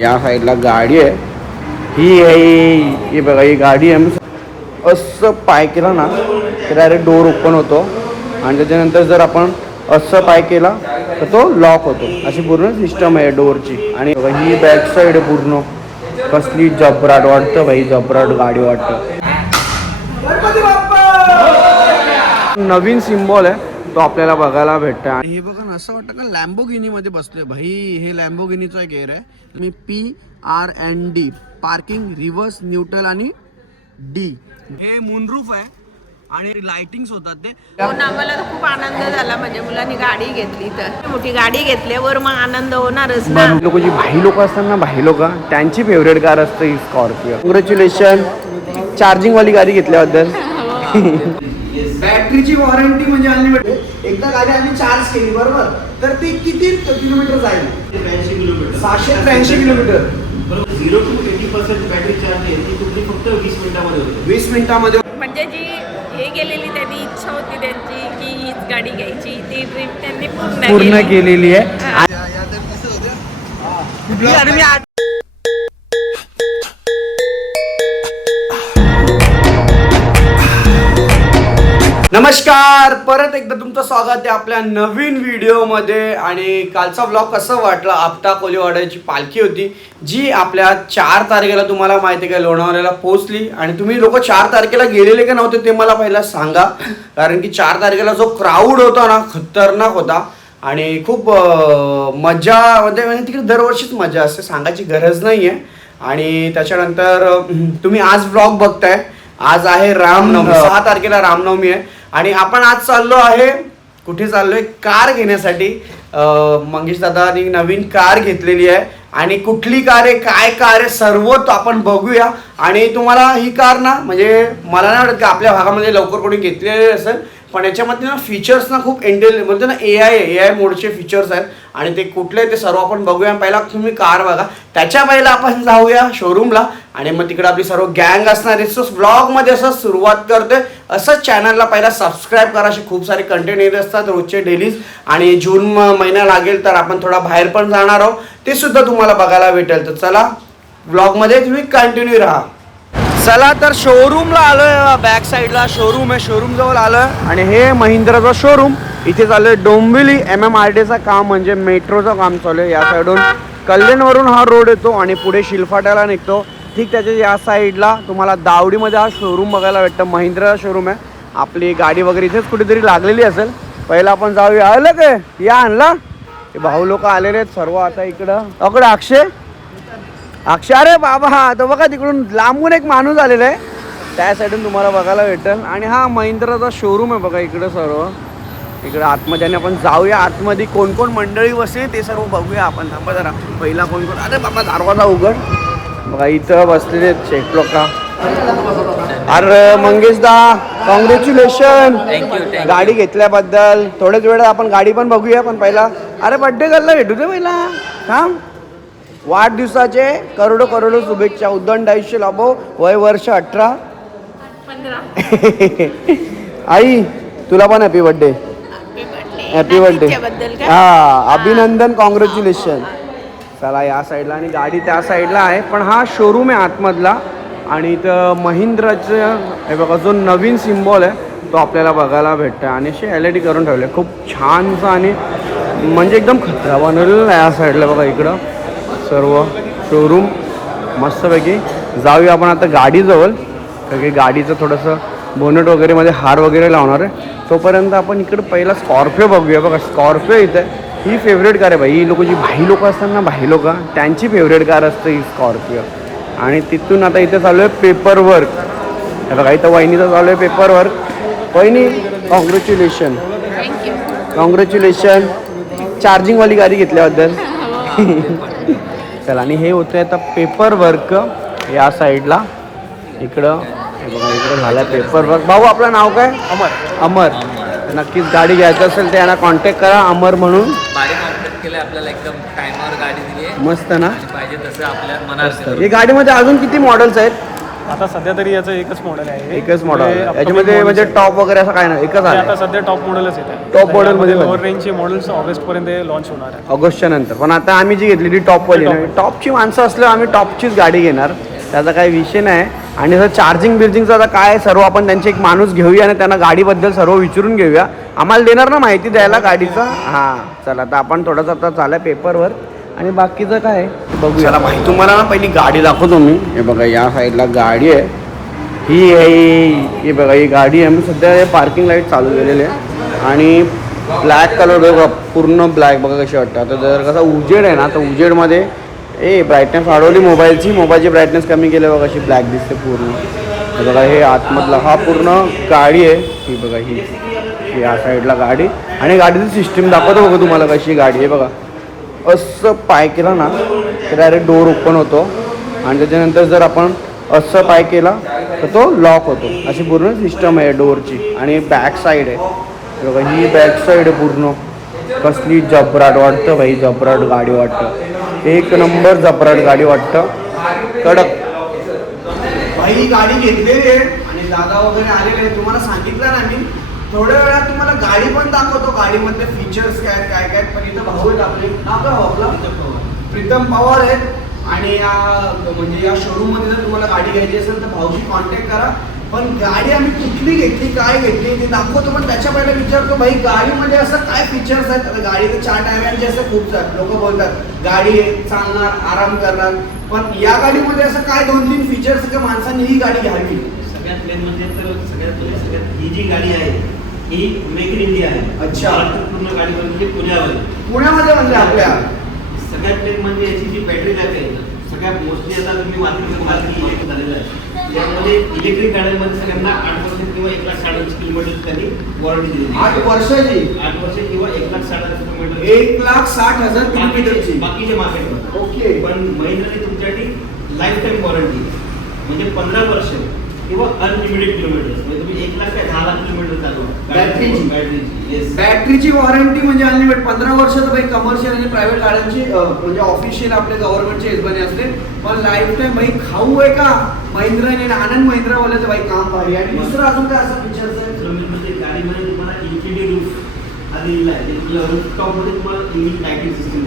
या साईडला गाडी आहे. ही आहे ही बघा ही गाडी आहे. असं पाय केला ना तर डायरेक्ट डोर ओपन होतो. आणि त्याच्यानंतर जर आपण असं पाय केला तर तो लॉक होतो. अशी पूर्ण सिस्टम आहे डोअरची आणि ही बॅक साईड आहे पूर्ण. कसली जबराट वाटतं भाई जबराट गाडी वाटतं. नवीन सिम्बॉल आहे. तो आपल्याला बघायला भेटतो आणि हे बघा ना असं वाटतं का लॅम्बोगिनी मध्ये बसलोय भाई हे लॅम्बोगिनीचा गेअर आहे. मी P R N D parking reverse neutral आणि डी हे मूनरूफ आहे आणि लाइटिंग्स होतात ते. हो तर खूप आनंद झाला. म्हणजे मुलांनी गाडी घेतली तर. मोठी गाडी घेतल्यावर मग आनंद होणारच ना. लोक जी भाई लोक असतात ना भाई लोक त्यांची फेवरेट कार असते ही स्कॉर्पिओ कॉंग्रॅच्युलेशन चार्जिंग वाली गाडी घेतल्याबद्दल. बॅटरीची वॉरंटी म्हणजे अनलिमिटेड एकदा गाडी आम्ही चार्ज केली बरोबर तर ती किती किलोमीटर जाईल त्र्याऐंशी किलोमीटर सहाशे त्र्याऐंशी kilometre zero to eighty percent battery charge आहे ती तुमची फक्त वीस मिनिटामध्ये होते वीस मिनिटामध्ये म्हणजे जी हे गेलेली त्यांनी इच्छा होती त्यांची की हीच गाडी घ्यायची ती ट्रिप त्यांनी पूर्ण पूर्ण केली. केलेली आहे हा. आणि मी आज- नमस्कार. परत एकदा तुमचं स्वागत आहे आपल्या नवीन व्हिडिओमध्ये. आणि कालचा ब्लॉग कसं वाटला? आपटा कोलीवाड्याची पालखी होती जी आपल्या चार तारखेला तुम्हाला माहिती आहे का लोणावळ्याला पोहोचली. आणि तुम्ही लोक चार तारखेला गेलेले का नव्हते ते मला पहिला सांगा. कारण की चार तारखेला जो क्राऊड होता ना खतरनाक होता. आणि खूप मजा म्हणजे म्हणजे तिकडे दरवर्षीच मजा असते सांगायची गरज नाही आहे आणि त्याच्यानंतर तुम्ही आज ब्लॉग बघताय. आज आहे रामनवमी सहा तारखेला रामनवमी आहे. आणि आपण आज चाललो आहे कुठे चाललोय? कार घेण्यासाठी. मंगेश दादानी नवीन कार घेतलेली आहे. आणि कुठली कार आहे काय कार आहे सर्व तो आपण बघूया. आणि तुम्हाला ही कार ना म्हणजे मला नाही वाटत की आपल्या भागामध्ये लवकर कोणी घेतलेली असेल. पण याच्यामध्ये ना फीचर्स ना खूप एंडेल म्हणजे ना ए आय ए आय मोडचे फीचर्स आहेत. आणि ते कुठले ते सर्व आपण बघूया. पहिला तुम्ही कार बघा. त्याच्या पहिला आपण जाऊया शोरूमला आणि मग तिकडे आपली सर्व गँग असणार आहे. सो ब्लॉगमध्ये असं सुरुवात करते असंच चॅनलला पहिला सबस्क्राईब करा. असे खूप सारे कंटेंट येत असतात रोजचे डेलीज आणि जून महिना लागेल तर आपण थोडा बाहेर पण जाणार आहोत. ते सुद्धा तुम्हाला बघायला भेटेल. तर चला ब्लॉगमध्ये तुम्ही कंटिन्यू राहा. चला तर शोरूमला आलोय बॅक साईडला शोरूम आहे शोरूम जवळ आलोय. आणि हे महिंद्राचा शोरूम इथे चालू आहे डोंबिवली एम एम आर टीचं काम म्हणजे मेट्रोचं काम चालू आहे या साईडून कल्याणवरून हा रोड येतो आणि पुढे शिलफाट्याला निघतो. ठीक त्याच्या या साईडला तुम्हाला दावडीमध्ये हा शोरूम बघायला भेटतं. महिंद्राचा शोरूम आहे. आपली गाडी वगैरे इथेच कुठेतरी लागलेली असेल. पहिला आपण जाऊया. आलं काय या आणला? भाऊ लोक आलेले आहेत सर्व आता इकडं. अकडे अक्षय? अक्षय अरे बाबा हा तो बघा तिकडून लांबून एक माणूस आलेला आहे. त्या साईडून तुम्हाला बघायला भेटेल. आणि हा महिंद्राचा शोरूम आहे बघा इकडं सर्व. इकडं आतमध्ये आणि आपण जाऊया. आतमध्ये कोण कोण मंडळी बसले ते सर्व बघूया आपण. थांबा जरा. पहिला कोण कोण? अरे बाबा दरवाजा उघड. बघा इथं बसलेले शेठ लोक. अरे मंगेश दा कॉंग्रॅच्युलेशन गाडी घेतल्याबद्दल. थोड्याच वेळात आपण गाडी पण बघूया पण पहिला. अरे बड्डे गर्लला भेटू दे पहिला. थांब. वाढदिवसाचे करोडो करोडो शुभेच्छा. उद्दंड आयुष्य लाभो. वय वर्ष अठरा. आई तुला पण हॅपी बर्थडे हॅपी बर्थडे हा अभिनंदन कॉंग्रॅच्युलेशन चला या साईडला आणि गाडी त्या साईडला आहे. पण हा शोरूम आहे आतमधला. आणि इथं महिंद्राचं हे बघा जो नवीन सिम्बॉल आहे तो आपल्याला बघायला भेटतं आणि असे एल ई डी करून ठेवले. खूप छानसं आणि म्हणजे एकदम खतरा बनवलेलं आहे या साईडला बघा इकडं. सर्व शोरूम मस्तपैकी. जाऊया आपण आता गाडीजवळ. कारण की गाडीचं थोडंसं बोनट वगैरे मध्ये हार वगैरे लावणार आहे. तोपर्यंत आपण इकडे पहिला स्कॉर्पिओ बघूया. बघा स्कॉर्पिओ इथे ही फेवरेट कार आहे भाई ही लोक जी भाई लोक असतात ना भाई लोक त्यांची फेवरेट कार असते ही स्कॉर्पिओ आणि तिथून आता इथे चालू आहे पेपर वर्क बघा इथं वहिनीचं चालू आहे पेपर वर्क वहिनी कॉंग्रॅच्युलेशन कॉंग्रॅच्युलेशन चार्जिंगवाली गाडी घेतल्याबद्दल. चला आणि हे होतं आता पेपर वर्क या साईडला इकडं बघा इकडं झालं पेपर वर्क भाऊ आपलं नाव काय? अमर. अमर. नक्कीच गाडी घ्यायचं असेल तर यांना कॉन्टॅक्ट करा अमर म्हणून. भारी कॉन्टॅक्ट केलं आपल्याला एकदम टायमावर गाडी दिली आहे मस्त ना? पाहिजे तसं आपल्या मनात. ही गाडीमध्ये अजून किती मॉडेल्स आहेत? आता सध्या तरी याचं एकच मॉडेल आहे. एकच मॉडेल हे upcoming याच्यामध्ये models म्हणजे आहे. टॉप वगैरे असं काय नाही. एकच आहे. आता सध्या टॉप मॉडेलच येत आहे Top model मध्ये लोअर. रेंजचे मॉडेल्स ऑगस्टपर्यंत लॉन्च होणार आहे ऑगस्टच्या नंतर. पण आता आम्ही जी घेतली ती टॉपवाली Top. टॉपची माणसं असल्यावर आम्ही टॉपचीच गाडी घेणार. त्याचा काही विषय नाही. आणि जर चार्जिंग बिर्जिंगचं आता काय सर्व आपण त्यांचे एक माणूस घेऊया आणि त्यांना गाडीबद्दल सर्व विचारून घेऊया. आम्हाला देणार ना माहिती द्यायला गाडीचं? हां चला आता आपण थोडंसं आता चालू पेपरवर आणि बाकीचं काय आहे? बघूया. चला माहिती तुम्हाला ना पहिली गाडी दाखवतो मी. हे बघा या साईडला गाडी आहे. ही आहे ही बघा ही गाडी आहे. मी सध्या पार्किंग लाइट चालू केलेली आहे. आणि ब्लॅक कलर बघा पूर्ण ब्लॅक बघा कशी वाटतं. आता जर कसा उजेड आहे ना तर उजेडमध्ये ए ब्राईटनेस वाढवली मोबाईलची मोबाईलची ब्राईटनेस कमी केली बघा अशी ब्लॅक दिसते पूर्ण. बघा हे आतमधला हा पूर्ण गाडी आहे. ही बघा ही. ही या साईडला गाडी. आणि गाडीची सिस्टीम दाखवतो बघा तुम्हाला कशी गाडी आहे. बघा. असं पाय केला ना तर डायरेक्ट डोर ओपन होतो. आणि त्याच्यानंतर जर आपण असं पाय केला तर तो लॉक होतो. अशी पूर्ण सिस्टम आहे डोअरची आणि बॅक साईड आहे. बघा ही बॅक साईड आहे पूर्ण. कसली जबराट वाटतं भाई जबराट गाडी वाटतं. एक नंबर जबराट गाडी वाटतं. कडक. भाई गाडी घेतलेली आहे. आणि दादा वगैरे आलेले आहे तुम्हाला सांगितलं ना मी. थोड्या वेळात तुम्हाला गाडी पण दाखवतो. गाडीमधले फीचर्स काय काय काय पण इथं भाऊ आहेत आपले. नाव आपला प्रीतम पवार आहेत. आणि या म्हणजे या शोरूममध्ये जर तुम्हाला गाडी घ्यायची असेल तर भाऊशी कॉन्टॅक्ट करा. पण गाडी आम्ही कुठली घेतली काय घेतली ते दाखवतो. पण त्याच्या पहिला विचारतो भाई गाडीमध्ये असं काय फीचर्स आहेत? आता गाडी तर चार टायरांचे असं खूप लोक बोलतात. गाडी चालणार आराम करणार. पण या गाडीमध्ये असं काय दोन तीन फीचर्स का माणसांनी ही गाडी घ्यावी? सगळ्यात मेन म्हणजे तर सगळ्यात सगळ्यात ही जी गाडी आहे ही मेक इन इंडिया आहे. अच्छा. पूर्ण गाडी म्हणजे पुण्यामध्ये. पुण्यामध्ये म्हणजे आपल्या. सगळ्यात मेन म्हणजे याची जी बॅटरी लाईफ आहे सगळ्यात मोस्टली आता तुम्ही मार्केटमध्ये मार्केट इलेक्ट्रिक झालेलं आहे. त्यामध्ये इलेक्ट्रिक गाड्यांमध्ये सगळ्यांना आठ वर्ष किंवा एक लाख साडेतीस किलोमीटर त्यांनी वॉरंटी दिलेली आठ. वर्षाची? आठ वर्ष किंवा एक लाख साडेतीस किलोमीटर. एक लाख साठ हजार किलोमीटरची? बाकीचे मार्केटमध्ये ओके. पण महिंद्राने तुमच्यासाठी लाईफ टाईम वॉरंटी म्हणजे पंधरा वर्ष. किंवा अनलिमिटेड किलोमीटर म्हणजे तुम्ही एक लाख काय दहा लाख किलोमीटर चालवा बॅटरीची? बॅटरीची येस बॅटरीची वॉरंटी म्हणजे अनलिमिटेड पंधरा वर्ष तर भाई कमर्शियल आणि प्रायव्हेट गाड्यांची म्हणजे ऑफिशियल आपले गव्हर्नमेंटचे हिशोबाने असते. पण लाईफ टाईम भाई खाऊ आहे का? महिंद्राने आणि आनंद महिंद्रा वाल्याचं भाई काम भारी आणि दुसरं अजून काय असं फीचर्स आहे गाडीमध्ये तुम्हाला इन्फिनिटी रूफ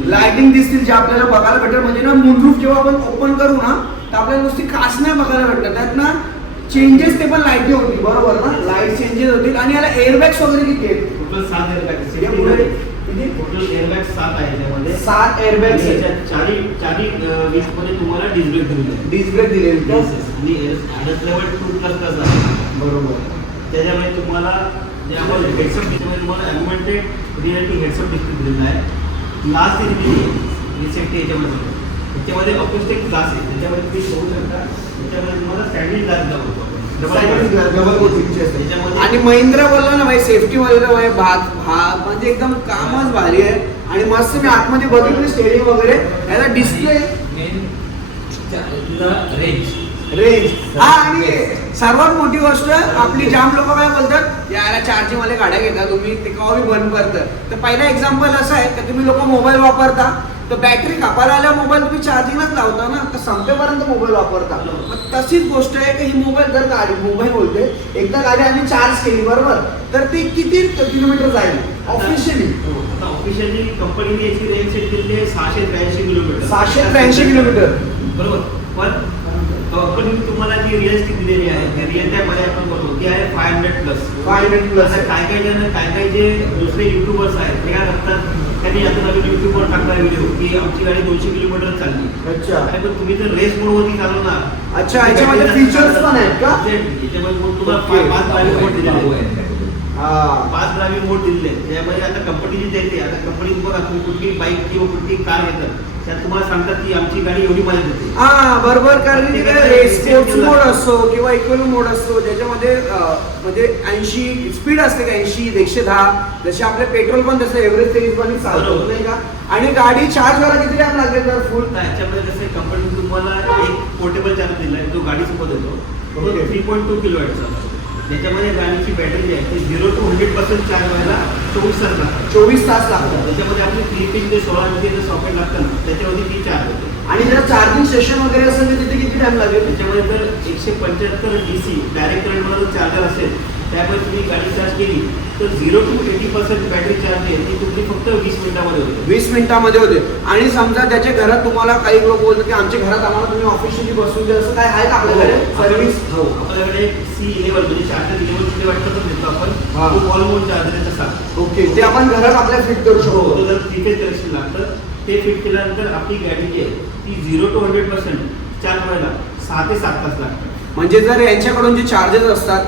लाइटिंग दिसतील जे आपल्याला बघायला भेटेल. म्हणजे ना मूनरूफ जेव्हा आपण ओपन करू ना तर आपल्याला नुसती काच नाही बघायला भेटणार. त्यात ना चेंजेस ते पण लाईटी होतील बरोबर ना? लाइट चेंजेस होतील. आणि याला एअरबॅग्स वगैरे किती आहेत? टोटल सात एअरबॅग? टोटल एअरबॅग सात आहे त्यामध्ये. सात एअरबॅग्स चारी चारी वीसमध्ये तुम्हाला डिस्ब्रेक दिलेले आहे डिस्क ब्रेक दिलेले आणि आदत लेवल टू प्लस प्लस आहे. बरोबर. त्याच्यामध्ये तुम्हाला जे आपण हेडसअप डिस्प्ले तुम्हाला ॲग्युमेंटेड रिअलिटी हेडसअप डिस्प्ले दिलेला आहे. दिलेली रिसेप्टी याच्यामध्ये. त्याच्यामध्ये अकोस्टिक ग्लास आहे. त्याच्यामध्ये तुम्ही बघू शकता. त्याच्यामध्ये तुम्हाला आणि महिंद्रा बोलला ना भाई सेफ्टी तर भाई भात भात म्हणजे एकदम कामच भारी आहे. आणि मस्त मी आतमध्ये बघितलं स्टेरिंग वगैरे. याला डिस्प्ले रेंज रेंज हा आणि सर्वात मोठी गोष्ट आपली जाम लोक काय बोलतात याला चार्जिंग वाले गाड्या घेता तुम्ही ते केव्हा बी बंद करतात. तर पहिला एक्झाम्पल असं आहे की तुम्ही लोक मोबाईल वापरता. तर बॅटरी कापायला आल्या मोबाईल तुम्ही चार्जिंगलाच लावता ना तर संपेपर्यंत मोबाईल वापरता. मग तशीच गोष्ट आहे की ही मोबाईल जर गाडी मोबाईल बोलते एकदा गाडी आम्ही चार्ज केली बरोबर? तर ती किती किलोमीटर जाईल? ऑफिशियली आता ऑफिशियली कंपनीने याची रेंज सेट केलेली आहे सहाशे त्र्याऐंशी किलोमीटर सहाशे त्र्याऐंशी किलोमीटर बरोबर. पण कंपनीने तुम्हाला जी रिअलिस्टिक दिलेली आहे. त्या रिअल टाईममध्ये आपण बोलतो ती आहे five hundred plus five hundred plus काय काय जण काय काय जे दुसरे युट्यूबर्स आहेत ते काय करतात? त्यांनी आता नवीन युट्यूबवर टाकला व्हिडिओ की आमची गाडी दोनशे किलोमीटर चालली. अच्छा. अरे पण तुम्ही जर रेस मोड वरती चालवणार. अच्छा, याच्यामध्ये features पण आहेत का? याच्यामध्ये मग Okay. पाच- ड्रायव्हिंग मोड दिलेले आहेत. हा. पाच ड्रायव्हिंग मोड दिलेले आहेत. त्यामध्ये आता कंपनी जी देते आता कंपनी बघा तुम्ही कुठली बाईक किंवा कुठली कार घेतात. त्यात तुम्हाला सांगतात की आमची गाडी एवढी माहिती देते. हा बरोबर. कारण स्पोर्ट्स मोड असतो किंवा इक्वल मोड असतो ज्याच्यामध्ये म्हणजे ऐंशी स्पीड असते का ऐंशी एकशे दहा? जसे आपले पेट्रोल पण तसं एव्हरेज तेवीस पण चालतो. नाही का? आणि गाडी चार्ज व्हायला किती टाइम लागेल तर फुल आता याच्यामध्ये कसं कंपनी तुम्हाला एक पोर्टेबल चार्ज दिला आहे जो गाडीसोबत येतो. थ्री पॉईंट टू किलो त्याच्यामध्ये गाडीची बॅटरी जी आहे ती zero to hundred percent charge व्हायला चोवीस तास लागतात. चोवीस तास लागतात. त्याच्यामध्ये आपली थ्री पिन जे सोळा जे सॉकेट लागतं ना त्याच्यावरती ती चार्ज होते. आणि जर चार्जिंग स्टेशन वगैरे असेल तर तिथे किती टाइम लागेल? त्याच्यामध्ये जर एकशे पंच्याहत्तर डी सी डायरेक्ट करंटमध्ये जर चार्जर असेल त्यामुळे तुम्ही गाडी चार्ज केली तर zero to eighty percent battery charge आहे. ती तुमची फक्त वीस मिनिटामध्ये होते. वीस मिनिटामध्ये होते. आणि समजा त्याच्या घरात तुम्हाला काही लोक बोलतात की आमच्या घरात आम्हाला तुम्ही ऑफिशियली बसून द्या असं काय आहे का आपल्याकडे? सर्व्हिस हो आपल्याकडे सी इलेव्हन म्हणजे चार्जर इलेव्हन किती वाटतं देतो हा. आपण तो ऑलमोस्ट चार्जर आहे तसा. ओके ते आपण घरात आपल्या फिट करू हो शकतो. जर फेज कनेक्शन लागतं ते फिट केल्यानंतर आपली गाडी जी आहे. ती zero to hundred percent charge व्हायला सहा ते सात तास लागतात. म्हणजे जर यांच्याकडून जे चार्जेस असतात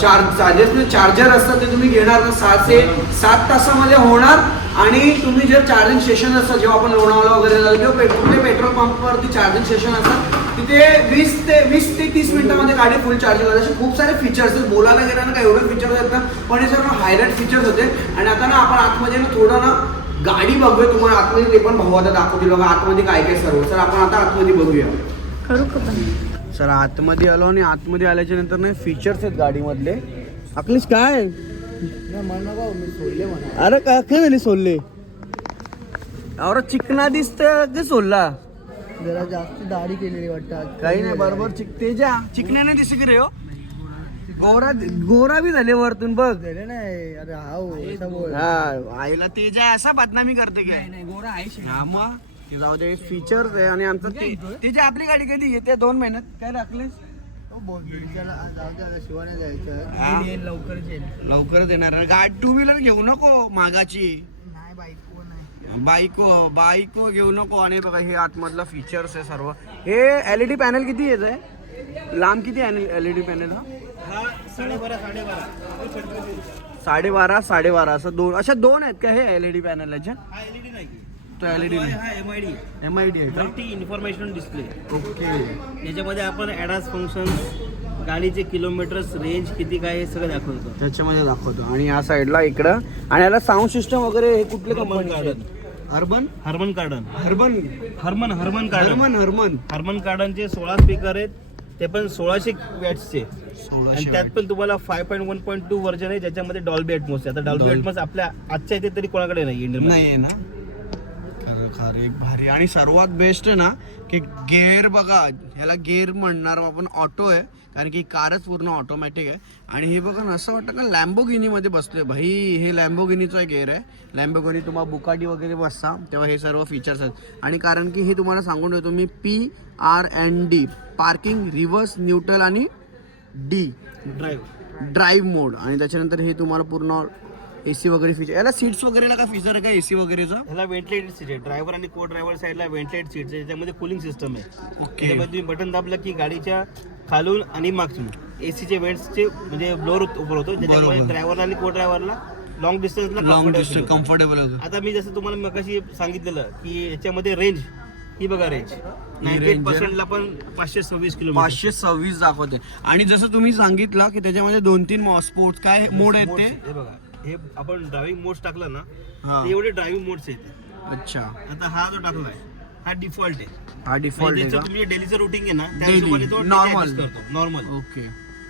चार्ज चार्जेस चार्जर असतात ते तुम्ही घेणार तर सहा ते सात तासामध्ये होणार. आणि तुम्ही जर चार्जिंग स्टेशन असतात जेव्हा आपण लोणावळा वगैरे जातो कुठले पेट्रोल पंपवरती चार्जिंग स्टेशन असतात तिथे वीस ते वीस ते तीस मिनिटामध्ये गाडी फुल चार्जिंग होते. असे खूप सारे फीचर्स आहेत. बोलायला गेलं ना काय एवढे फीचर्स आहेत ना पण हे सर्व हायलाईट फीचर्स होते. आणि आता ना आपण आतमध्ये ना थोडं ना गाडी बघूया तुम्हाला आतमध्ये ते पण भाऊ आता दाखवतील बघा आतमध्ये काय काय सर्व. तर आपण आता आतमध्ये बघूया. करू का पण? सर आतमध्ये आलो आणि आतमध्ये आल्याच्यानंतर नाही फीचर्स आहेत गाडीमधले. अकलीस काय? अरे का काय झाली सोडले? अरे चिकना दिसत की सोडला. जरा जास्त दाढी केलेली वाटतात काही नाही बरोबर चिक तेजा चिकण्याने दिसत की रे हो? गोरा गोरा बी झाले वरतून बघ. झाले नाही. अरे हा हो, आईला तेजा असा बदनामी करते काय गोरा आहे हा मग? ते जाऊ दे फीचर्स आहे आणि आमचं ते तेजा आपली गाडी कधी येते दोन महिन्यात? काय राखलेस तो शिवाने जायचं. हा. येईल लवकरच येईल लवकरच येणार. गाडी टू व्हीलर घेऊ नको मागाची. नाही बाईक कोण आहे बायको बायको घेऊ नको. आणि बघा हे आतमधलं फीचर्स आहे सर्व. हे एल ई डी पॅनल किती येत आहे लांब किती आहे एल ई डी पॅनल हा हा? साडेबारा साडेबारा. असं दोन अशा दोन आहेत का हे एल ई डी पॅनल याच्या? हा एलईडी तो L E D M I D आहे का? Multi information display okay. याच्यामध्ये आपण ॲडास फंक्शन्स गाडीचे किलोमीटर्स रेंज किती काय हे सगळं दाखवतो. त्याच्यामध्ये दाखवतो. आणि या साईडला इकडं. आणि याला साऊंड सिस्टम वगैरे हे कुठले Harman company Kardon urban Harman Kardon हर्बन Harman Harman Kardon Harman Harman Harman गार्डनचे सोळा स्पीकर आहेत. ते पण सोळाशे वॅट्सचे. आणि त्यात पण तुम्हाला five point one point two version आहे ज्याच्यामध्ये डॉल्बी ॲटमोस आहे. आता डॉल्बी Dolby. ॲटमोस आपल्या आजच्या इथे तरी कोणाकडे नाही इंडियन नाही आहे ना? खरं खरं एक भारी. आणि सर्वात बेस्ट आहे ना की गेअर बघा ह्याला गेअर म्हणणार आपण ऑटो आहे कारण की कारच पूर्ण ऑटोमॅटिक आहे. आणि हे बघा ना असं वाटतं का लॅम्बोगिनीमध्ये बसले भाई हे लॅम्बोगिनीचा गेअर आहे. लॅम्बोगिनी तुम्हाला बुकाटी वगैरे बसता तेव्हा हे सर्व फीचर्स आहेत. आणि कारण की हे तुम्हाला सांगून देतो मी P R N D parking reverse neutral आणि डी. Drive drive mode. आणि त्याच्यानंतर हे तुम्हाला पूर्ण ए सी वगैरे फीचर याला सीट्स वगैरेला काय फीचर आहे का ए सी वगैरेचा? ह्याला व्हेंटिलेटेड सीट आहे. ड्रायव्हर आणि को ड्रायव्हर साईडला व्हेंटिलेट सीट आहे. त्याच्यामध्ये कूलिंग सिस्टम आहे. ओके तुम्ही बटन दाबलं की गाडीच्या खालून आणि मागून एसीचे वेंट्सचे म्हणजे ब्लोअर उपर होतो ज्याच्यामुळे. ड्रायव्हरला आणि को ड्रायव्हरला लॉंग डिस्टन्सला लॉंग डिस्टन्स कम्फर्टेबल होतं. आता मी जसं तुम्हाला मगाशी सांगितलेलं की याच्यामध्ये रेंज ही बघा रेंज नाईन्टी. पर्सेंटला पण पाचशे सव्वीस किलोमीटर. पाचशे सव्वीस दाखवते आणि जसं तुम्ही सांगितलं की त्याच्यामध्ये दोन तीन स्पोर्ट्स काय मोड आहेत ते? हे बघा. हे आपण ड्रायव्हिंग मोड्स टाकला ना हा. ते एवढे ड्रायव्हिंग मोड्स आहेत. अच्छा. आता हा जो टाकलाय हा डिफॉल्ट आहे. हा डिफॉल्ट आहे म्हणजे तुमचे डेलीचं रुटीन आहे ना त्या Daily, हिशोबाने तो normal. adjust करतो. नॉर्मल ओके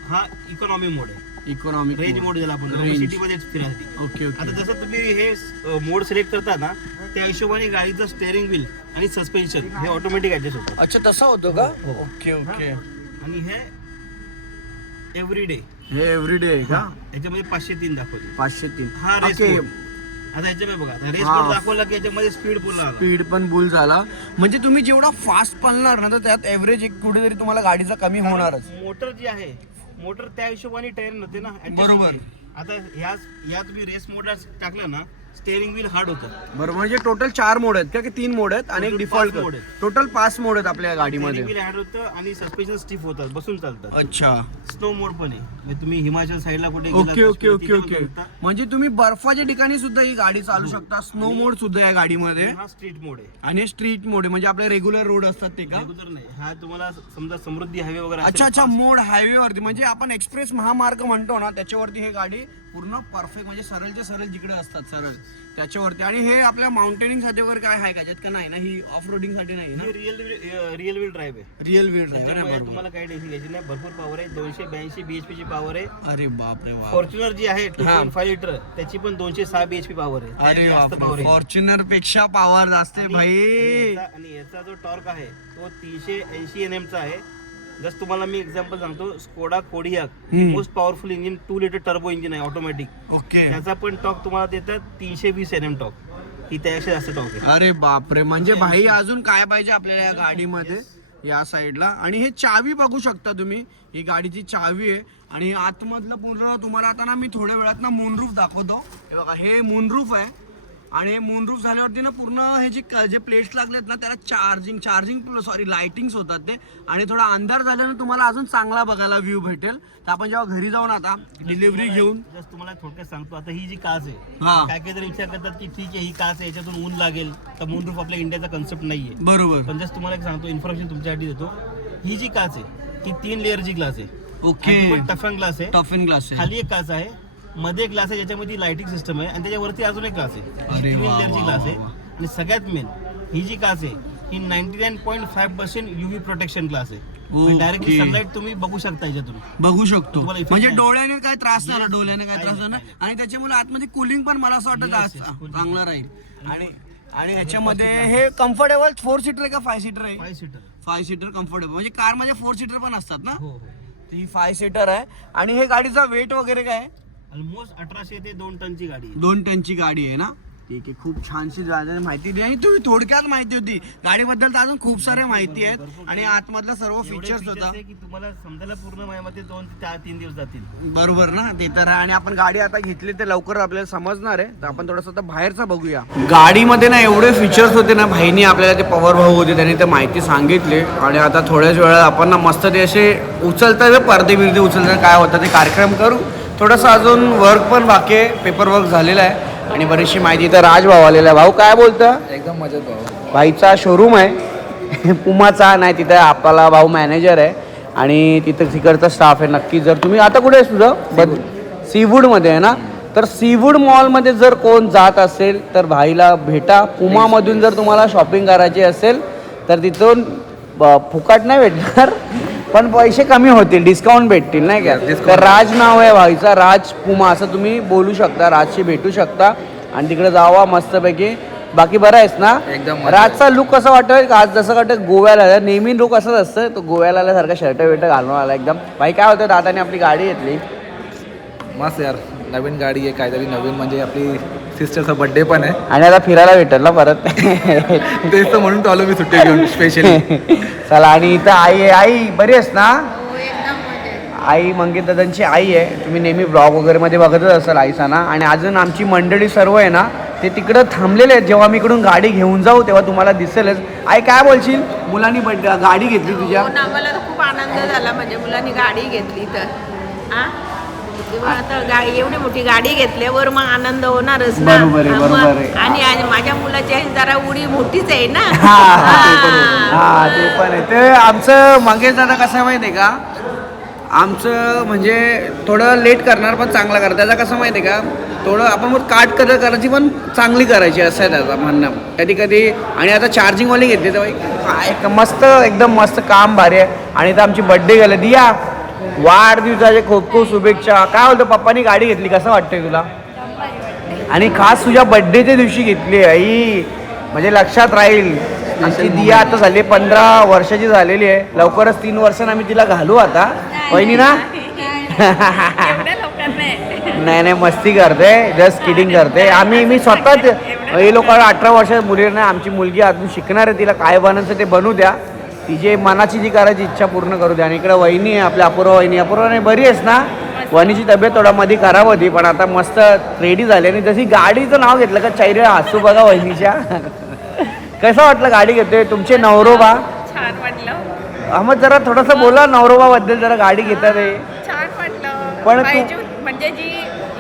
हा इकॉनॉमी मोड आहे. इकॉनॉमिक रेंज मोड ज्याला आपण Range. सिटी मध्ये फिरायसाठी. ओके आता ओके जसं तुम्ही हे मोड सिलेक्ट करता ना त्या हिशोबाने गाडीचं स्टेअरिंग व्हील आणि सस्पेन्शन हे ऑटोमॅटिक ऍडजस्ट होतं. अच्छा तसं होतं का? हो. ओके ओके आणि हे एव्हरी डे हे एव्हरीडे आहे का? याच्यामध्ये पाचशे तीन दाखवते. पाचशे तीन. हा रेस ओके आता याच्यामध्ये बघा रेस हा. मोड दाखवला की याच्यामध्ये स्पीड पूर्ण आला. स्पीड पण बुल झाला. म्हणजे तुम्ही जेवढा फास्ट पळणार ना तर त्यात एव्हरेज एक कुठेतरी तुम्हाला गाडीचा कमी होणारच. मोटर जी आहे मोटर त्या हिशोबाने टायर नव्हते ना adjust बरोबर. होते. आता ह्या या तुम्ही रेस मोडला टाकलं ना स्टेअरिंग व्हील हार्ड होतं. बरोबर म्हणजे टोटल चार मोड आहेत का की तीन मोड आहेत आणि एक Total डिफॉल्ट mode आहेत. टोटल पाच मोड आहेत आपल्या गाडीमध्ये. स्टेअरिंग व्हील हार्ड होतं आणि सस्पेन्शन स्टिफ होतात बसून चालतात. अच्छा. स्नो मोड पण आहे. म्हणजे तुम्ही हिमाचल साईडला कुठे गेलात ओके तर ओके ओके. तिथे पण ओके. म्हणजे तुम्ही बर्फाच्या ठिकाणी सुद्धा ही गाडी चालू शकता. स्नो मोड सुद्धा या गाडीमध्ये. हा स्ट्रीट मोड आहे. आणि स्ट्रीट मोड आहे. म्हणजे आपले रेग्युलर रोड असतात ते का? रेग्युलर नाही. हा तुम्हाला समजा समृद्धी हायवे वगैरे अच्छा अच्छा. मोड हायवे वरती. म्हणजे आपण एक्सप्रेस महामार्ग म्हणतो ना त्याच्यावरती हे गाडी पूर्ण परफेक्ट म्हणजे सरळच्या सरळ जिकडे असतात सरळ. त्याच्यावरती. आणि हे आपल्या माउंटेनिंगसाठी वगैरे काय आहे का? ज्यात का नाही ना ही ऑफ रोडिंगसाठी नाही ना रिअल रिअल व्हील ड्राईव्ह आहे. रिअल व्हील ड्राईव्ह तुम्हाला काही टेन्शन घ्यायची नाही. भरपूर पॉवर आहे. दोनशे ब्याऐंशी बीएचपी ची पॉवर आहे. अरे बाप रे बाप फॉर्च्युनर जी आहे टू पॉईंट फाईव्ह लिटर त्याची पण दोनशे सहा बीएचपी पॉवर आहे. अरे त्याची जास्त आहे. फॉर्च्युनरपेक्षा पॉवर जास्त आहे आणि- भाई. आणि याचा- आणि याचा जो टॉर्क आहे तो तीनशे ऐंशी एन चा आहे. जस्ट तुम्हाला मी एक्झाम्पल सांगतो Skoda Kodiaq hmm. Most powerful engine two litre turbo engine आहे ऑटोमॅटिक ओके. त्याचा पण टॉक तुम्हाला देतात तीनशे वीस एन एम टॉक ही त्यापेक्षा जास्त टॉक आहे. अरे बापरे म्हणजे भाई अजून काय पाहिजे आपल्याला या गाडीमध्ये? या साईडला आणि हे चावी बघू शकता तुम्ही. ही गाडीची चावी आहे. आणि आतमधलं पूर्ण तुम्हाला आता ना मी थोड्या वेळात ना मूनरूफ दाखवतो. हे बघा हे मूनरूफ आहे. आणि हे मूनरूफ झाल्यावरती ना पूर्ण हे जे जे प्लेट्स लागलेत ना त्याला चार्जिंग चार्जिंग सॉरी लाइटिंग्स होतात ते. आणि थोडा अंधार झाल्यानं तुम्हाला अजून चांगला बघायला व्ह्यू भेटेल. तर आपण जेव्हा घरी जाऊन आता डिलिव्हरी घेऊन जस्ट तुम्हाला थोडक्यात सांगतो आता ही जी काच आहे हा. काय काय तर विचार करतात की ठीक आहे ही काच आहे याच्यातून ऊन लागेल तर मूनरूफ आपल्या इंडियाचा कन्सेप्ट नाहीये. बरोबर. पण जस्ट तुम्हाला एक सांगतो इन्फॉर्मेशन तुमच्यासाठी देतो. ही जी काच आहे ही तीन लेअरची ग्लास आहे. ओके टफन ग्लास आहे. टफ इन ग्लास आहे. खाली एक काच आहे मध्ये ग्लास आहे ज्याच्यामध्ये लाइटिंग सिस्टम आहे आणि त्याच्यावरती अजून एक ग्लास आहे. ग्लास आहे. आणि सगळ्यात मेन ही जी काच आहे ही ninety nine point five percent UV protection glass. आहे. डायरेक्टली सनलाईट तुम्ही बघू शकता याच्यातून. बघू शकतो. म्हणजे. डोळ्याने काय त्रास होणार, डोळ्याने काय काही त्रास काही आणि त्याच्यामुळे आतमध्ये कुलिंग पण मला असं वाटतं. चांगलं राहील. आणि आणि ह्याच्यामध्ये हे कम्फर्टेबल फोर सीटर आहे का फाय सीटर आहे? Five seater five seater comfortable म्हणजे कारमध्ये फोर सीटर पण असतात ना? हो ती फाय सीटर आहे. आणि हे गाडीचा वेट वगैरे काय आहे? ऑलमोस्ट अठराशे ते दोन टनची गाडी आहे. दोन टनची गाडी आहे ना? ठीक आहे खूप छानशी दादाने माहिती दिली आणि तुम्ही थोडक्यात माहिती होती. गाडीबद्दल तर अजून खूप सारे माहिती आहेत. आणि आतमधलं सर्व एवढे फीचर्स features होता आहे की तुम्हाला समजायला पूर्ण माझ्यामध्ये दोन ते चार तीन दिवस जातील. बरोबर ना? ते तर आहे. आणि आपण गाडी आता घेतली ते लवकर आपल्याला समजणार आहे. तर आपण थोडंसं आता बाहेरचा बघूया. गाडीमध्ये ना एवढे फीचर्स होते ना भाईनी आपल्याला ते पॉवर भाऊ होते त्यांनी ते माहिती सांगितली. आणि आता थोड्याच वेळा आपण ना मस्त ते असे उचलता पडदे बिरदे उचलता काय होतं ते कार्यक्रम करू. थोडंसं अजून वर्क पण बाकी आहे पेपर वर्क झालेलं आहे आणि बरीचशी माहिती तर राज भाऊ आलेला आहे भाऊ काय बोलतं? एकदम मजेत भाऊ. भाईचा शोरूम आहे. पुमाचा नाही तिथं आपला भाऊ मॅनेजर आहे. आणि तिथं तिकडचा स्टाफ आहे नक्की. जर तुम्ही आता कुठे आहेस तुझं? बद सीवूडमध्ये आहे ना? तर सीवूड मॉलमध्ये जर कोण जात असेल तर भाईला भेटा. पुमामधून जर तुम्हाला शॉपिंग करायची असेल तर तिथून फुकट नाही भेटणार. पण पैसे कमी होतील डिस्काउंट भेटतील नाही का? तर राज नाव आहे भाईचा राज पुमा असं तुम्ही बोलू शकता राजशी भेटू शकता. आणि तिकडे जावा मस्तपैकी. बाकी बरं आहेस ना? एकदम. राजचा लुक कसं वाटतं आज जसं वाटतं गोव्याला आला. नेहमी लुक असंच असतं तो गोव्याला आल्यासारखा शर्ट बिर्ट घालून आला एकदम. भाई काय होतं? दादाने आपली गाडी घेतली. मस्त यार. नवीन गाडी आहे काहीतरी नवीन. म्हणजे आपली सिस्टरचा बर्थडे पण आहे. आणि आता फिरायला भेटेल ना परत. तेच तर म्हणून तो आलो मी सुट्टी घेऊन स्पेशली चला आणि इथं आई आहे. आई बरी आहेस ना? हो आई मंगेत दादांची आई आहे. तुम्ही नेहमी ब्लॉग वगैरे मध्ये बघतच असाल आईचा ना आणि अजून आमची मंडळी सर्व आहे ना ते तिकडं थांबलेले आहेत. जेव्हा मी इकडून गाडी घेऊन जाऊ तेव्हा तुम्हाला दिसेलच. आई काय बोलशील? मुलांनी बड्डे गाडी घेतली तुझ्या? हो मला तर खूप आनंद झाला. म्हणजे मुलांनी गाडी घेतली तर. आता गाडी एवढी मोठी गाडी घेतल्यावर मग आनंद होणारच ना. बरोबर आहे, बरोबर मग- आहे. आणि आणि माझ्या मुलाची आई जरा उडी मोठीच आहे ना. हा ते पण आहे. हा. ते पण आहे. ते आमचं मंगेश दादा कसं आहे माहिती आहे का? आमचं म्हणजे थोडं लेट करणार पण चांगला करणार त्याचा कसं माहिती आहे का? थोडं आपण मग काट कलर करायची पण चांगली करायची असं आहे त्याचं म्हणणं. कधी कधी. आणि आता चार्जिंगवाली घेतली तर बाई काय मस्त एकदम मस्त काम भारी आहे. आणि तर आमची बड्डे गेलं. दिया. वाढदिवसाचे खूप खूप शुभेच्छा. काय बोलतो पप्पानी गाडी घेतली कसं वाटतंय तुला? आणि खास तुझ्या बर्थडेच्या दिवशी घेतली आई. म्हणजे लक्षात राहील. आमची दिया आता झाली पंधरा वर्षाची झालेली आहे. लवकरच तीन वर्षांनी आम्ही तिला घालू आता. वहिनी ना? नाही नाही मस्ती करते. जस्ट किडिंग करते. आम्ही मी स्वतःच हे लोक अठरा वर्षाच्या मुलींना आमची मुलगी अजून शिकणार आहे तिला काय बनायचं ते बनू द्या. तिचे मनाची जी करायची इच्छा पूर्ण करू द्या. आणि इकडे वहिनी आहे आपल्या अपूर्व वहिनी. अपूर्व नाही बरी आहेस ना? वहिनीची तब्येत थोडा मध्ये खराब होती पण आता मस्त रेडी झाली. आणि जशी गाडीचं नाव घेतलं का चैरे हसू बघा वहिनीच्या. कसं वाटलं गाडी घेतोय? तुमचे नवरोबा? छान वाटलं. अहमद जरा थोडंसं बोला नवरोबा बद्दल जरा गाडी घेतात छान वाटलं. पण. म्हणजे जी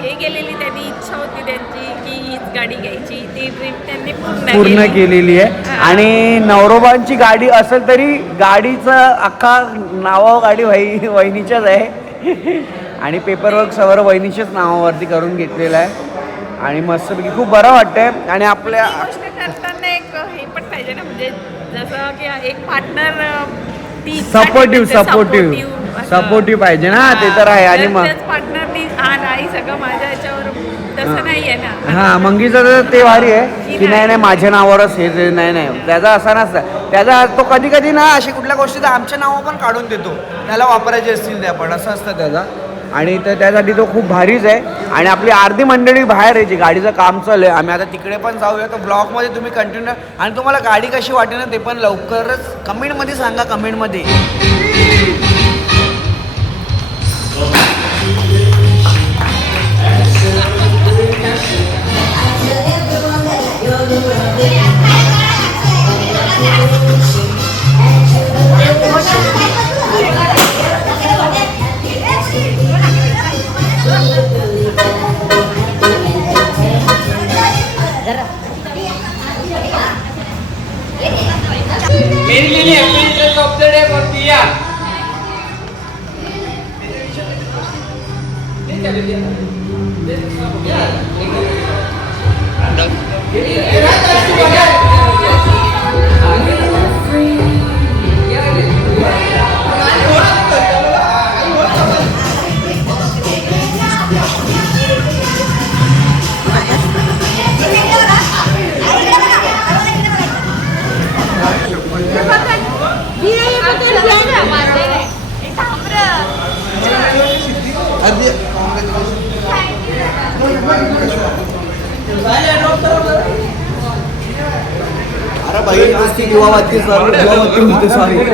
हे गेलेली त्यांनी इच्छा होती त्यांची की हीच गाडी घ्यायची. ती ट्रिप त्यांनी पूर्ण पूर्ण केली. केलेली आहे. आणि नवरोबांची गाडी असेल तरी गाडीचं अख्खा नावा गाडी वही वहिनीच्याच आहे. आणि पेपरवर्क सर्व वहिनीच्याच नावावरती करून घेतलेलं आहे. आणि मस्तपैकी खूप बरं वाटतंय. आणि आपल्या गोष्ट करताना एक हे पण पाहिजे ना म्हणजे जसं की एक पार्टनर सपोर्टिव्ह सपोर्टिव्ह सपोर्टिव्ह पाहिजे ना ते तर आहे. आणि मग पार्टनरनी हा नाही सगळं माझ्या याच्यावर तसं नाही आहे ना. हा मंगीचं तर ते भारी आहे. की नाही नाही माझ्या नावावरच हे ते नाही नाही. त्याचा असा नसतं. त्याचा तो कधी कधी ना अशी कुठल्या गोष्टी तर आमच्या नावावर पण काढून देतो. त्याला वापरायचे असतील त्या पण असं असतं त्याचा. आणि तर त्यासाठी तो खूप भारीच आहे. आणि आपली अर्धी मंडळी बाहेर आहे जी गाडीचं काम चालू आहे आम्ही आता तिकडे पण जाऊया. तर ब्लॉगमध्ये तुम्ही कंटिन्यू आणि तुम्हाला गाडी कशी वाटेल ना ते पण लवकरच कमेंटमध्ये सांगा कमेंटमध्ये. अरे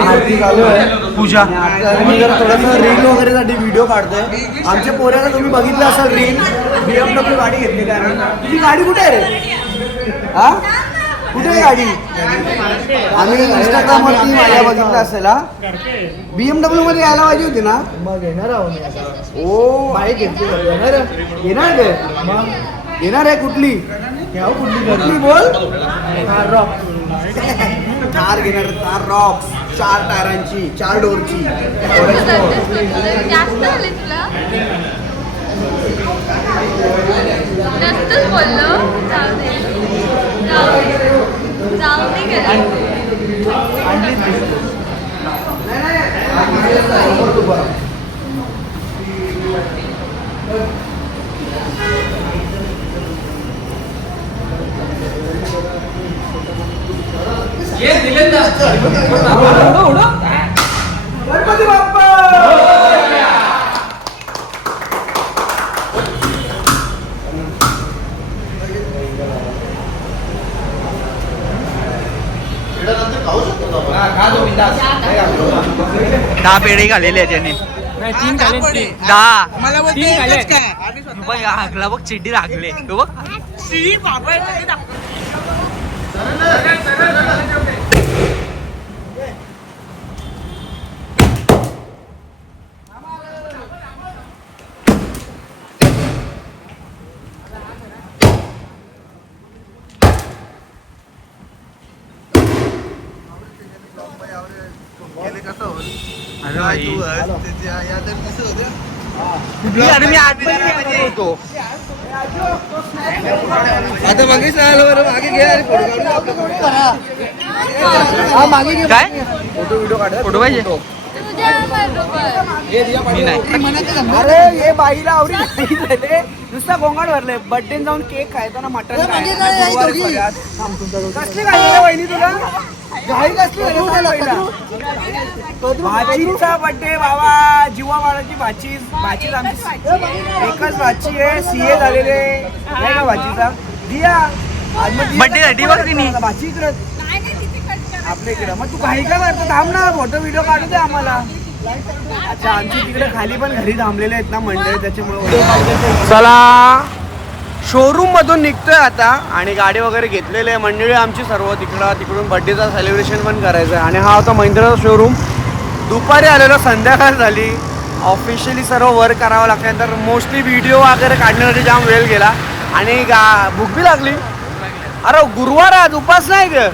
आरती चालू आहे. पूजा. थोडासा रील वगैरेसाठी व्हिडिओ काढतोय. आमच्या पोऱ्याला तुम्ही बघितलं असाल रील बीएमडब्ल्यू गाडी घेतली कारण तुझी गाडी कुठे आहे रे? हा? कुठे आहे गाडी? आम्ही इंस्टाग्रामवरती माझ्या बघितलं असेल हा? बीएमडब्ल्यू मध्ये यायला पाहिजे होती ना? मग येणार आहो मी आता. ओ. बाईक घेतली? येणार आहे? येणार काय मग? येणार आहे कुठली? कुठली कुठली बोल? रॉक. थार घेणार थार रॉक चार टायरांची चार डोरची. जास्त आले तुला? जास्तच बोललो. जाऊ दे. जाऊ दे. जाऊ दे गेला गणपती बाप्पा दहा पेढे घालेले आहेत त्यांनी दहा. बघ हागला बघ चिड्डी राखले बघ. अरे मी आतमध्ये होतो आता मागे मागे घे अरे फोटो हा मागे घे. काय? फोटो व्हिडिओ काढ. फोटो पाहिजे. अरे हे बाईला आवडी नुसता गोंगाट भरले. बर्थडे जाऊन केक खायचा मटन कसली काय वहिनी तुला? भाचीचा बर्थडे बाबा जीवा बाळाची भाची भाचीच आमची. एकच भाची आहे सीए झालेले नाही का भाचीचा? दिया. बर्थडे साठी बघ तिने. भाची इकडं. आपल्या इकडं. मग तू काही काय करतो? थांब ना फोटो व्हिडिओ काढू दे आम्हाला. अच्छा आमची तिकडे खाली पण घरी थांबलेले आहेत ना मंडळी त्याच्यामुळे चला. शोरूम मधून निघतोय आता आणि गाडी वगैरे घेतलेली आहे. मंडळी आमची सर्व तिकडं तिकडून बड्डेचा सेलिब्रेशन पण करायचं आहे. आणि हा होता महिंद्राचा शोरूम दुपारी आलेलो संध्याकाळ झाली. ऑफिशियली सर्व वर्क करावं लागतं तर मोस्टली व्हिडिओ वगैरे काढण्यासाठी जाम वेळ गेला. आणि गा भूक बी लागली. अरे गुरुवार आज उपास नाही ग.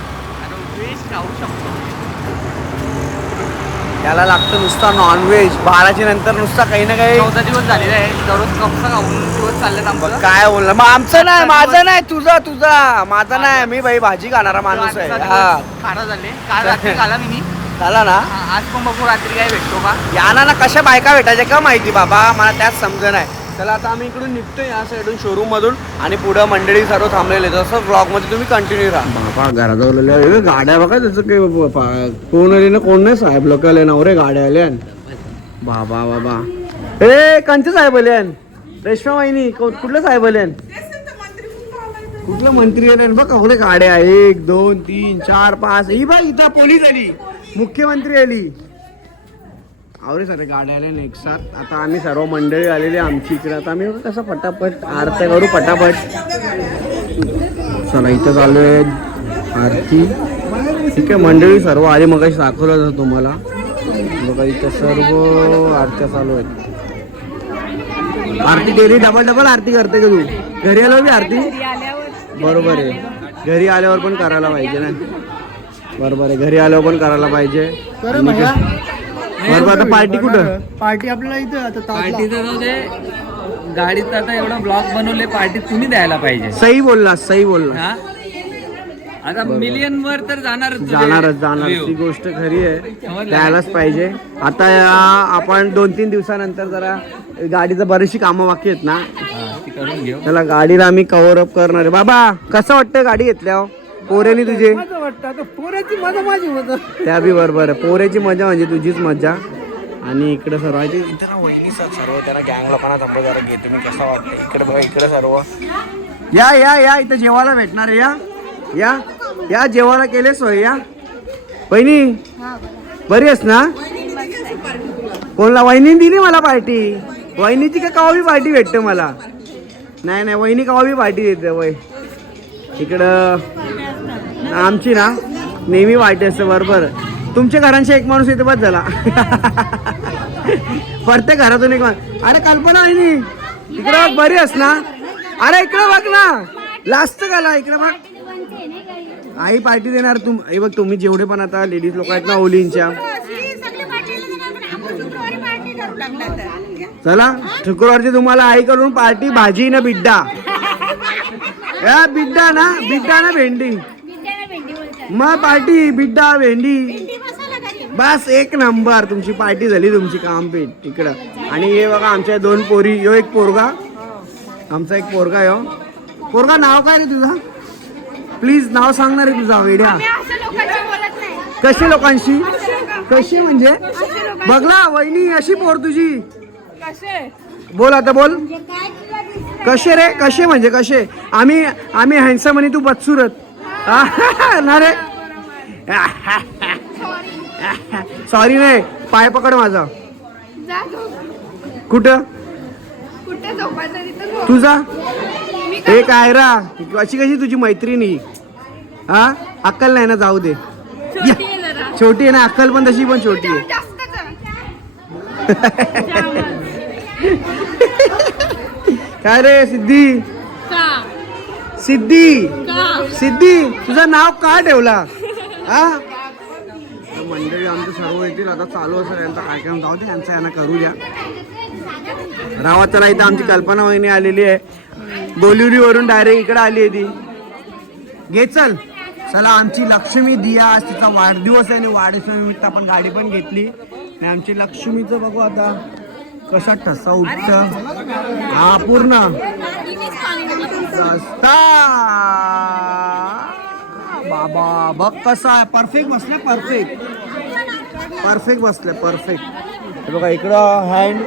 याला लागतं नुसता नॉनव्हेज बाराच्या नंतर नुसता काही ना काही चौदा दिवस झालेले आहे दररोज कपसा खाऊन दिवस चाललेत आमचं. काय बोललं मग आमचं नाही माझं नाही तुझा तुझा. माझा नाही मी भाई भाजी खाणारा माणूस आहे. हा. खाणं झाले. काल रात्री खाला मी झाला ना? आज पण बघू रात्री काय भेटतो का? याना ना कशा बायका भेटायच्या का माहिती बाबा? मला त्याच समज नाही चला आता आम्ही इकडून निघतोय या साईडून शोरूम मधून आणि पुढं मंडळी सर्व थांबलेले तसं ब्लॉगमध्ये तुम्ही कंटिन्यू राहा. बाबा गाड्या बघा त्याचं काही कोण आले ना कोण नाही साहेब लोक आले ना रे गाड्या आल्या. बाबा बाबा. ए कांचे साहेब आले रेश्मा वाहिनी कुठलं साहेब आले कुठलं मंत्री आले बघ कुठे गाड्या एक दोन तीन चार पाच. ही बाई इथं पोलीस आली. मुख्यमंत्री आली. आवरे सर गाड्या आल्या एक साथ आता आम्ही सर्व मंडळी आलेली आमची इकडे. आता आम्ही कसं पटापट आरत्या करू पटापट. चला इथं चालू आहे आरती. ठीक आहे मंडळी सर्व आली मग दाखवलं जातं तुम्हाला. बघा इथं सर्व आरत्या चालू आहेत. Aarti daily double double aarti करते का तू? घरी बी आरती? बरोबर आहे. घरी आल्यावर पण करायला पाहिजे ना? बरोबर आहे घरी आल्यावर पण करायला पाहिजे. बरोबर आता पार्टी कुठं? पार्टी आपल्याला इथं आता ताजला. पार्टी तर गाडीत आता एवढा ब्लॉग बनवले पार्टी तुम्ही द्यायला पाहिजे. सही बोलला सही बोलला. हा? आता मिलियन वर तर जाणारच तुझे जाणारच view. ती गोष्ट खरी आहे. द्यायलाच पाहिजे. आता या- आपण दोन तीन दिवसानंतर जरा गाडीचं बरीचशी कामं बाकी आहेत ना? हा, ती करून घेऊ. त्याला गाडीला आम्ही कव्हर अप करणार आहे. बाबा कसं वाटतं गाडी घेतल्यावर? पोरेनी तुझे? वाटतं आता माझी त्या बी बरोबर आहे. पोरेची मजा म्हणजे तुझीच मजा. आणि इकडे सर्व आहे इथं ना सर्व त्यांना गँग लोकांना थांबव जरा घेतो मी कसं वाटतं इकडे बघा इकडे सर्व. या या या. इथं जेवायला भेटणार आहे या. या. या जेवायला केले सोय या. वहिनी बरी आहेस ना? कोणला? वहिनी दिली मला पार्टी. वहिनीची का कवा पार्टी भेटते मला? नाही नाही. वहिनी कवा पार्टी देते वय. इकडं आमची ना नेहमी पार्टी असते बरोबर. तुमच्या घरांशी एक माणूस इथे बस झाला. प्रत्येक घरातून एक माणूस. अरे कल्पना वहिनी इकडे बघ बरी अस ना? अरे इकडे बघ ना. लास्ट गाला इकडे बघ. आई पार्टी देणार तुम हे बघ तुम्ही जेवढे पण आता लेडीज लोक आहेत ना ओलींच्या. चला शुक्रवारची तुम्हाला आई करून पार्टी भाजी ना बिड्डा. या बिड्डा ना बिड्डा ना भेंडी. मग पार्टी बिड्डा भेंडी. बस एक नंबर तुमची पार्टी झाली तुमची काम पेट इकडं आणि हे बघा आमच्या दोन पोरी यो एक पोरगा. आमचा एक पोरगा यो. पोरगा नाव काय रे तुझा? प्लीज नाव सांगणार आहे तुझा वेड्या. कशी लोकांशी? कशी म्हणजे? बघला वहिनी अशी पोर तुझी. बोल आता बोल. कसे रे? कसे म्हणजे कसे? आम्ही आम्ही हँडसम आणि तू बदसूरत रे सॉरी नाही पाय पकड माझा. कुठं? तुझा? हे काय रा? अशी कशी तुझी मैत्रिणी हा? अक्कल नाही ना जाऊ दे. छोटी आहे ना अक्कल पण तशी पण छोटी आहे. काय रे सिद्धी? सिद्धी. सिद्धी तुझं नाव का ठेवला? हा? मंडळी आमचे सर्व येतील. आता चालू असेल यांचा कार्यक्रम. जाऊ दे यांचा यांना करू द्या. रावा चला इथं आमची कल्पना वहिनी आलेली आहे. बोलिवरीवरून डायरेक्ट इकडे आली आहे ती. घे चल. चला आमची लक्ष्मी दिया आज तिचा वाढदिवस आहे आणि वाढदिवसानिमित्त आपण गाडी पण घेतली. आणि आमची लक्ष्मीचं बघू आता. कसा ठसा उठत हा पूर्ण. बाबा बघ कसा आहे. परफेक्ट बसले परफेक्ट परफेक्ट बसले परफेक्ट बघा इकडं हँड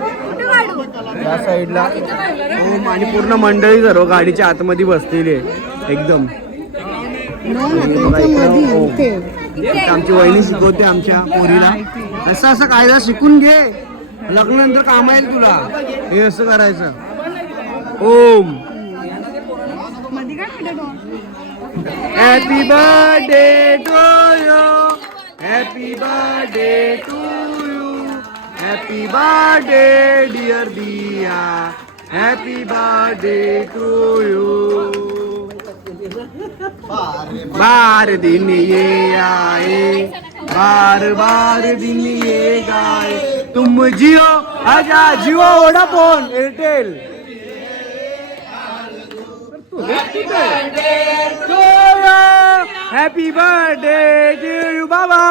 या साईडला हो आणि पूर्ण मंडळी सर्व गाडीच्या आतमध्ये बसलेली आहे एकदम. हो. आमची वहिनी शिकवते आमच्या पोरीला. असं असं कायदा शिकून घे. लग्नानंतर काम येईल तुला? हे असं करायचं. ओम. Happy birthday to you happy birthday to you happy birthday dear Diya happy birthday to you बार दिन ये आए बार बार दिन ये गाए। तुम जियो आजा Jio Vodafone Airtel happy birthday to Baba